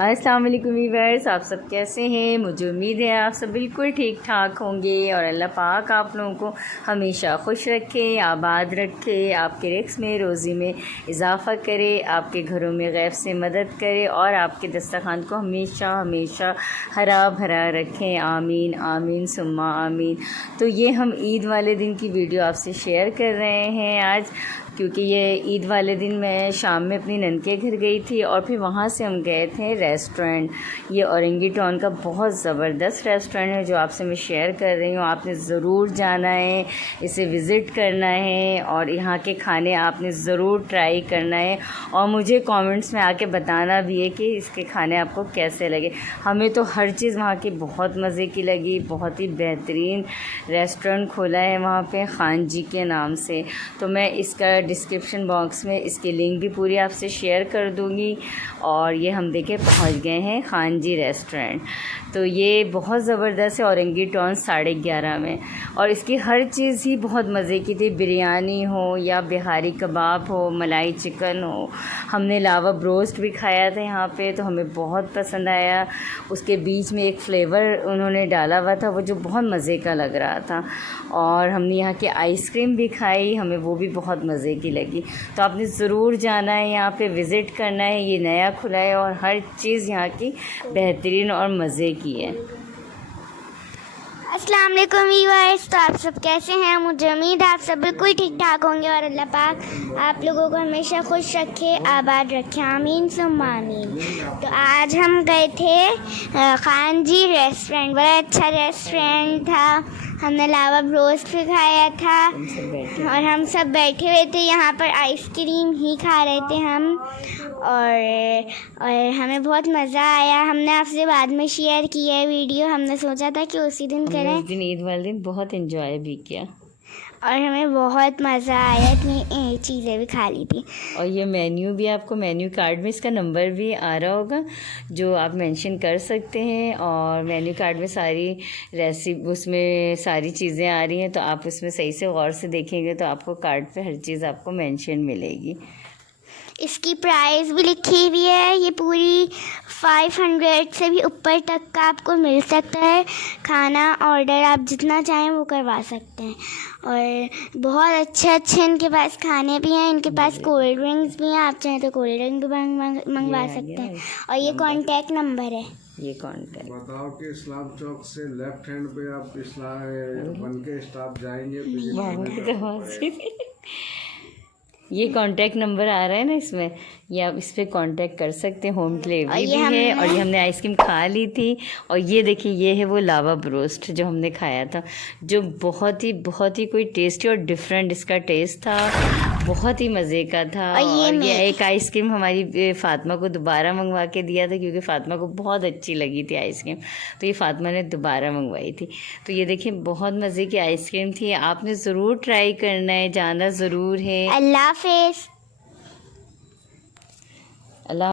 अस्सलाम वालेकुम व्यूअर्स, आप सब कैसे हैं। मुझे उम्मीद है आप सब बिल्कुल ठीक ठाक होंगे और अल्लाह पाक आप लोगों को हमेशा खुश रखे, आबाद रखे, आपके रिस्क में रोज़ी में इजाफ़ा करे, आपके घरों में गैब से मदद करे और आपके दस्तरखान को हमेशा हमेशा हरा भरा रखें। आमीन आमीन सुम्मा आमीन। तो ये हम ईद वाले दिन की वीडियो आपसे शेयर कर रहे हैं आज, क्योंकि ये ईद वाले दिन मैं शाम में अपनी नंद के घर गई थी और फिर वहाँ से हम गए थे रेस्टोरेंट। ये औरंगी टाउन का बहुत ज़बरदस्त रेस्टोरेंट है जो आपसे मैं शेयर कर रही हूँ। आपने ज़रूर जाना है, इसे विज़िट करना है और यहाँ के खाने आपने ज़रूर ट्राई करना है और मुझे कमेंट्स में आके बताना भी है कि इसके खाने आपको कैसे लगे। हमें तो हर चीज़ वहाँ की बहुत मज़े की लगी। बहुत ही बेहतरीन रेस्टोरेंट खोला है वहाँ पे खान जी के नाम से। तो मैं इसका डिस्क्रिप्शन बॉक्स में इसकी लिंक भी पूरी आपसे शेयर कर दूँगी। और ये हम देखे पहुँच गए हैं खान जी रेस्टोरेंट। तो ये बहुत ज़बरदस्त है औरंगी टाउन 11:30 में और इसकी हर चीज़ ही बहुत मज़े की थी। बिरयानी हो या बिहारी कबाब हो, मलाई चिकन हो, हमने लावा ब्रोस्ट भी खाया था यहाँ पे, तो हमें बहुत पसंद आया। उसके बीच में एक फ्लेवर उन्होंने डाला हुआ था वो जो बहुत मज़े का लग रहा था। और हमने यहाँ की आइसक्रीम भी खाई, हमें वो भी बहुत मज़े की लगी। तो आपने ज़रूर जाना है, यहाँ पे विज़िट करना है। ये नया खुला है और हर चीज़ यहाँ की बेहतरीन और मज़े की है। अस्सलाम वालेकुम व्यूअर्स, तो आप सब कैसे हैं। मुझे उम्मीद है आप सब बिल्कुल ठीक ठाक होंगे और अल्लाह पाक आप लोगों को हमेशा खुश रखे, आबाद रखे। आमीन सुम्मा आमीन। तो आज हम गए थे खान जी रेस्टोरेंट। बड़ा अच्छा रेस्टोरेंट था। हमने लावा ब्रोस्ट भी खाया था और हम सब बैठे हुए थे यहाँ पर, आइसक्रीम ही खा रहे थे हम और हमें बहुत मज़ा आया। हमने आपसे बाद में शेयर किया है वीडियो। हमने सोचा था कि उसी दिन करें। उस दिन ईद वाले दिन बहुत एंजॉय भी किया और हमें बहुत मज़ा आया। इतनी चीज़ें भी खा ली थी। और ये मेन्यू भी आपको मेन्यू कार्ड में इसका नंबर भी आ रहा होगा जो आप मेंशन कर सकते हैं। और मेन्यू कार्ड में सारी रेसिपी, उसमें सारी चीज़ें आ रही हैं, तो आप उसमें सही से गौर से देखेंगे तो आपको कार्ड पे हर चीज़ आपको मेंशन मिलेगी। इसकी प्राइस भी लिखी हुई है। ये पूरी 500 से भी ऊपर तक का आपको मिल सकता है। खाना ऑर्डर आप जितना चाहें वो करवा सकते हैं और बहुत अच्छे इनके पास खाने भी हैं। इनके पास कोल्ड ड्रिंक्स भी हैं, आप चाहें तो कोल्ड ड्रिंक भी मंगवा सकते हैं। और ये कॉन्टैक्ट नंबर है। ये कॉन्टैक्ट बताओ कि इस्लाम चौक से लेफ्ट हैंड पे आप इस्लाम बन के स्टॉप जाएंगे। ये कॉन्टैक्ट नंबर आ रहा है ना इसमें, ये आप इस पर कॉन्टैक्ट कर सकते हैं। होम डिलीवरी भी है। और ये हमने आइसक्रीम खा ली थी। और ये देखिए, ये है वो लावा ब्रोस्ट जो हमने खाया था, जो बहुत ही कोई टेस्टी और डिफरेंट इसका टेस्ट था। बहुत ही मज़े का था। और ये एक आइसक्रीम हमारी फ़ातिमा को दोबारा मंगवा के दिया था, क्योंकि फ़ातिमा को बहुत अच्छी लगी थी आइसक्रीम, तो ये फ़ातिमा ने दोबारा मंगवाई थी। तो ये देखिए, बहुत मज़े की आइसक्रीम थी। आपने ज़रूर ट्राई करना है, जाना ज़रूर है। अल्लाह हाफ़िज़।